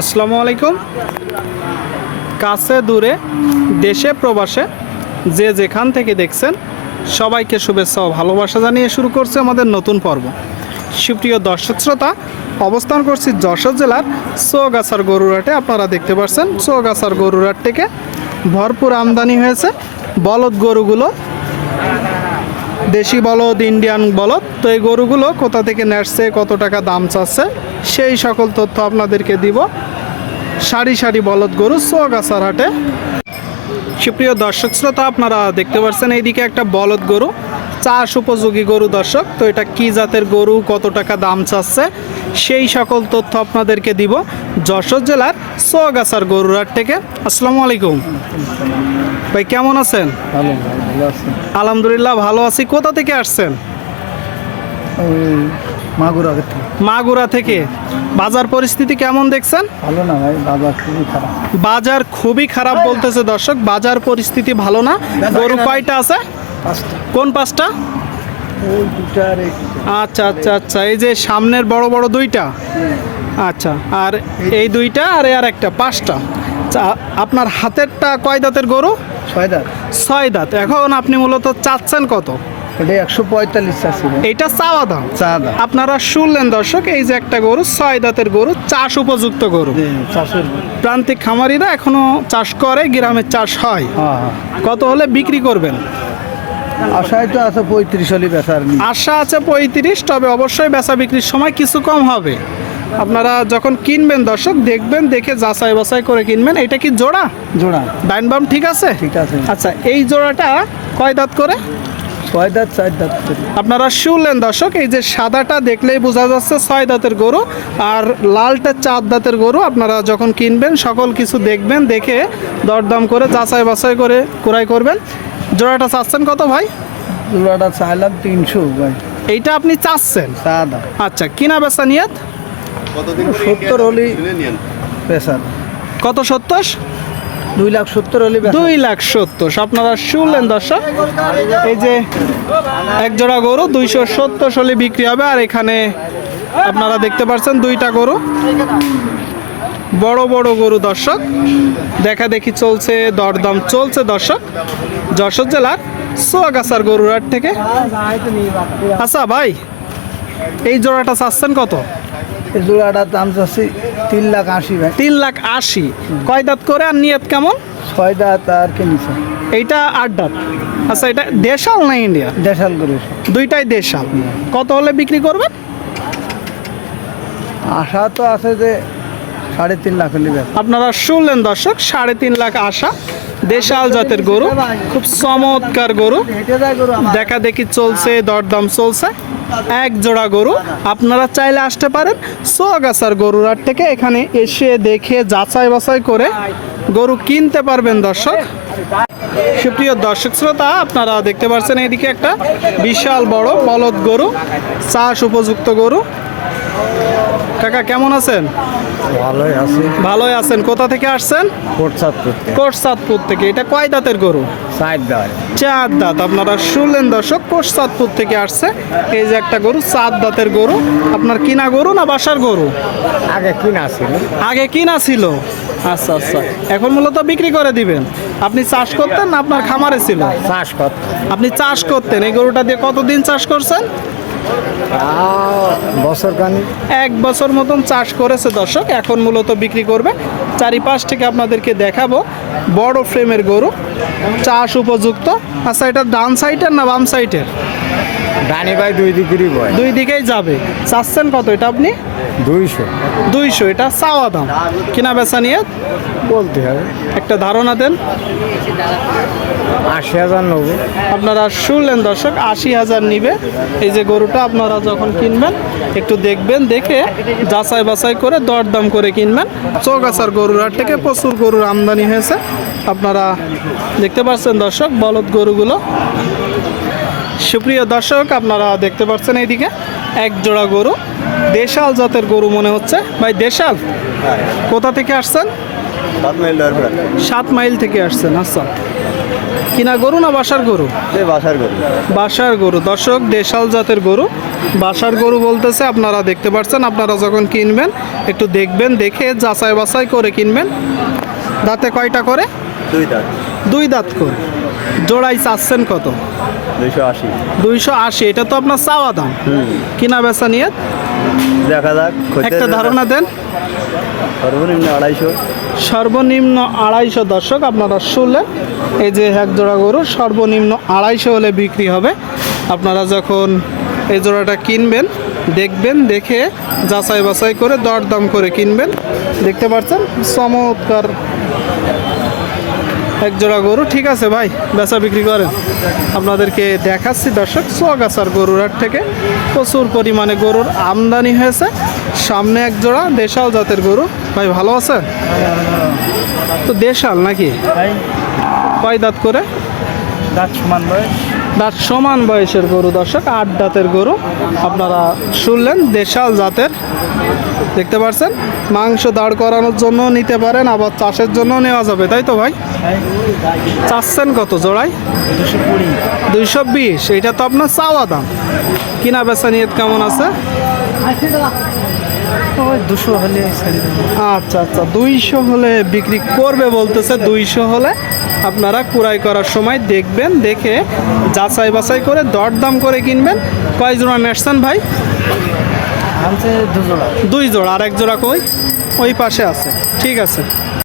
আসসালামু আলাইকুম। কাছে, দূরে, দেশে, প্রবাসে, যে যেখান থেকে দেখছেন, সবাইকে শুভেচ্ছা ও ভালোবাসা জানিয়ে শুরু করছে আমাদের নতুন পর্ব। সুপ্রিয় দর্শক শ্রোতা, অবস্থান করছি যশোর জেলার চৌগাছার গরুরাটে আপনারা দেখতে পাচ্ছেন, চৌগাছার গরুরাট থেকে ভরপুর আমদানি হয়েছে বলদ গরুগুলো। দেশি বলদ, ইন্ডিয়ান বলদ, তো এই গরুগুলো কোথা থেকে নেসছে, কত টাকা দাম চাচ্ছে, সেই সকল তথ্য আপনাদেরকে দিব। সারি সারি বলদ গরু সোগাছার হাটে। সুপ্রিয় দর্শক শ্রোতা, আপনারা দেখতে পাচ্ছেন এইদিকে একটা বলদ গরু, চাষ উপযোগী গরু দর্শক, তো এটা কি জাতের গরু, কত টাকা দাম চাচ্ছে, সেই সকল তথ্য আপনাদেরকে দিব। যশোর জেলার সোগাছার গরুরাট থেকে। আসসালামু আলাইকুম। ভাই কেমন আছেন? আলহামদুলিল্লাহ ভালো আছি। কোথা থেকে আসছেন? ওই থেকে। মাগুরা থেকে। বাজার পরিস্থিতি কেমন দেখছেন? ভালো না ভাই বাজার খুবই খারাপ। বাজার খুবই খারাপ বলতেছে দর্শক। বাজার পরিস্থিতি ভালো না। গরু কয়টা আছে? কোন পাঁচটা? আচ্ছা আচ্ছা আচ্ছা এই যে সামনের বড় বড় দুইটা? আচ্ছা আর এই দুইটা আর আর একটা পাঁচটা। আচ্ছা, আপনার হাতেরটা কয় দাঁতের গরু? ছয় দাঁত। ছয় দাঁত। এখন আপনি মূলত চাচ্ছেন কত? এইটা চাওয়া দাম। আপনারা শুনলেন দর্শক এই যে একটা গরু ছয় দাঁতের গরু চাষ উপযুক্ত গরু। প্রান্তিক খামারিরা এখনও চাষ করে গ্রামের চাষ হয়। হ্যাঁ হ্যাঁ। কত হলে বিক্রি করবেন? আশায় তো আছে পঁয়ত্রিশ হলি বেচার আশা আছে পঁয়ত্রিশ তবে অবশ্যই বেচা বিক্রির সময় কিছু কম হবে। আপনারা যখন কিনবেন দর্শক দেখবেন দেখে যাচাই বাছাই করে কিনবেন। এটা কি জোড়া? জোড়া। ডাইন বাম ঠিক আছে? ঠিক আছে। আচ্ছা এই জোড়াটা কয় দাঁত করে? ছয় দাঁত চার দাঁত। আপনারা শুনলেন দর্শক এই যে সাদাটা দেখলেই বোঝা যাচ্ছে ছয় দাঁতের গরু আর লালটা চার দাঁতের গরু। আপনারা যখন কিনবেন সকল কিছু দেখবেন দেখে দরদাম করে যাচাই বাছাই করে ক্রয় করবেন। জোড়াটা চাচ্ছেন কত ভাই? জোড়াটা চাইলাম তিনশো ভাই। এইটা আপনি চাচ্ছেন? দাম আচ্ছা কিনা বেচা নিয়ত? সত্তর হলি বেচার। কত সত্তর? দুই লাখ সত্তর হলি দুই লাখ সত্তর। আপনারা শুনলেন দর্শক? এই যে এক জোড়া গরু দুইশো সত্তর হলে বিক্রি হবে। আর এখানে আপনারা দেখতে পাচ্ছেন দুইটা গরু। বড় বড় গরু দর্শক। দেখা দেখি চলছে দরদম চলছে দর্শক। যশোর জেলার সোয়াগাছার গরুরাট থেকে। আচ্ছা ভাই এই জোড়াটা চাচ্ছেন কত? এই জোড়াটার দাম চাচ্ছি তিন লাখ আশি ভাই। তিন লাখ আশি। কয় দাঁত করে আর নিয়ত কেমন? ছয় দাঁত আর কিনেছে এইটা আট দাঁত। আচ্ছা এটা দেশাল না ইন্ডিয়া? দেশাল করে দুইটাই দেশাল। কত হলে বিক্রি করবেন? আশা তো আছে যে সাড়ে তিন লাখ আপনারা শুনলেন দর্শক, সাড়ে তিন লাখ আশা। দেশাল জাতের গরু, খুব চমৎকার গরু। হেঁটে দেখা দেখি চলছে, দরদাম চলছে। এক জোড়া গরু, আপনারা চাইলে আসতে পারেন সোয়াগাছার গরুরার থেকে। এখানে এসে দেখে যাচাই বাছাই করে গরু কিনতে পারবেন দর্শক। সুপ্রিয় দর্শক শ্রোতা, আপনারা দেখতে পাচ্ছেন এদিকে একটা বিশাল বড় বলদ গরু, চাষ উপযুক্ত গরু। কাকা কেমন আছেন? ভালোই আছে। ভালোই আছেন। কোথা থেকে আসছেন? কোটসাদপুর কোটসাদপুর থেকে। এটা কয় দাঁতের গরু? সাইড দেওয়ার চার দাঁত। আপনারা শুনলেন দর্শক কোটসাদপুর থেকে আসছে। এই যে একটা গরু চার দাঁতের গরু। আপনার কিনা গরু না বাসার গরু? আগে কিনা ছিল। আগে কিনা ছিল। আচ্ছা আচ্ছা। এখন মূলত বিক্রি করে দিবেন। আপনি চাষ করতেন না আপনার খামারে ছিল? চাষ কর আপনি চাষ করতেন। এই গরুটা দিয়ে কতদিন চাষ করছেন? বছর এক বছর মতন চাষ করেছে দর্শক এখন মূলত বিক্রি করবে। চারিপাশ থেকে আপনাদেরকে দেখাবো বড় ফ্রেমের গরু চাষ উপযুক্ত। আচ্ছা এটা ডান সাইডের না বাম সাইডের? ডানি ভাই দুই দিকেরই দুই দিকেই যাবে। চাচ্ছেন কত এটা আপনি? দুইশো। দুইশো এটা চাওয়া দাম। কিনা বেচা নিয়ে বলতে হবে। একটা ধারণা দেন। আশি হাজার নেব। আপনারা শুনলেন দর্শক আশি হাজার নিবে। এই যে গরুটা আপনারা যখন কিনবেন একটু দেখবেন দেখে যাচাই বাছাই করে দরদাম করে কিনবেন। চৌগাছার গরুর হাট থেকে প্রচুর গরুর আমদানি হয়েছে। আপনারা দেখতে পাচ্ছেন দর্শক বলদ গরুগুলো। সুপ্রিয় দর্শক আপনারা দেখতে পাচ্ছেন এইদিকে। এক জোড়া গরু। দেশাল জাতের গরু মনে হচ্ছে। ভাই দেশাল? কোথা থেকে আসছেন? সাত মাইল থেকে আসছেন আচ্ছা। কিনা গরু না বাসার গরু? বাসার গরু। বাসার গরু। দর্শক দেশাল জাতের গরু। বাসার গরু বলতেছে আপনারা দেখতে পাচ্ছেন আপনারা যখন কিনবেন একটু দেখবেন দেখে যাচাই বাছাই করে কিনবেন। দাঁতে কয়টা করে? দুই দাঁত। দুই দাঁত করে। জোড়াই চাচ্ছেন কত? দুইশো আশি। দুইশো আশি এটা তো আপনার চাওয়া দাম। কিনা বেচা নিয়ে? দেখা যাক একটা ধারণা দেন। সর্বনিম্ন আড়াইশো। সর্বনিম্ন আড়াইশো দর্শক আপনারা শুনলেন। এই যে এক জোড়া গরু সর্বনিম্ন আড়াইশো হলে বিক্রি হবে। আপনারা যখন এই জোড়াটা কিনবেন দেখবেন দেখে যাচাই বাছাই করে দরদাম করে কিনবেন। দেখতে পাচ্ছেন চমৎকার এক জোড়া গরু ঠিক আছে ভাই বেচা বিক্রি করেন। আপনাদেরকে দেখাচ্ছি দর্শক সোয়াগাছার গরুর হাট থেকে প্রচুর পরিমাণে গরুর আমদানি হয়েছে। সামনে এক জোড়া দেশাল জাতের গরু। ভাই ভালো আছে তো দেশাল নাকি? কয় দাঁত করে? দাঁত সমান বয়স। দাঁত সমান বয়সের গরু, দর্শক, আট দাঁতের গরু আপনারা শুনলেন, দেশাল জাতের, দেখতে পাচ্ছেন মাংস দাঁড় করানোর জন্য নিতে পারেন, আবার চাষের জন্য নেওয়া যাবে, তাই তো ভাই? চাচ্ছেন কত দুশো দুইশো বিশ, এটা তো আপনার চাওয়া দাম। কিনা বেচা নিয়ত কেমন আছে? দুশো হলে আচ্ছা আচ্ছা দুইশো হলে বিক্রি করবে বলতেছে, দুইশো হলে আপনারা কুড়াই করার সময় দেখবেন দেখে যাচাই বাছাই করে দরদাম করে কিনবেন। কয় জোড়া নেসছেন ভাই? দুই জোড়া। আর এক জোড়া কই? ওই পাশে আছে। ঠিক আছে।